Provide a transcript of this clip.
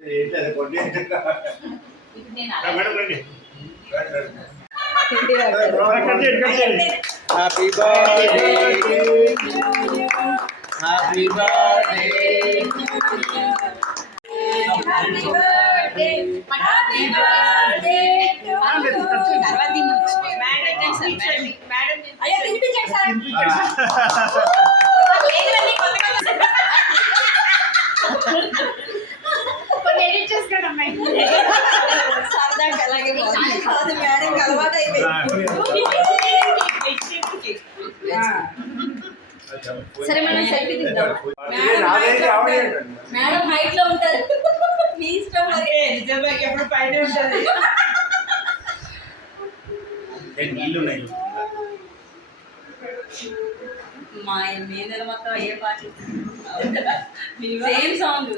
ఏంటి అది కొట్టి ఇప్పుడు happy birthday happy birthday Happy birthday, అయ్యో, తినిపించండి సార్. అలాగే కాదు మేడం అలవాటు అయిపోయింది సరే మనం సెల్ఫీ దిద్దాం మేడం హైట్లో ఉంటారు మీ ఇష్టం మరి ఎప్పుడు పైన ఉంటుంది మా మేనర్ మొత్తం అయ్యే పాట సేమ్ సాంగ్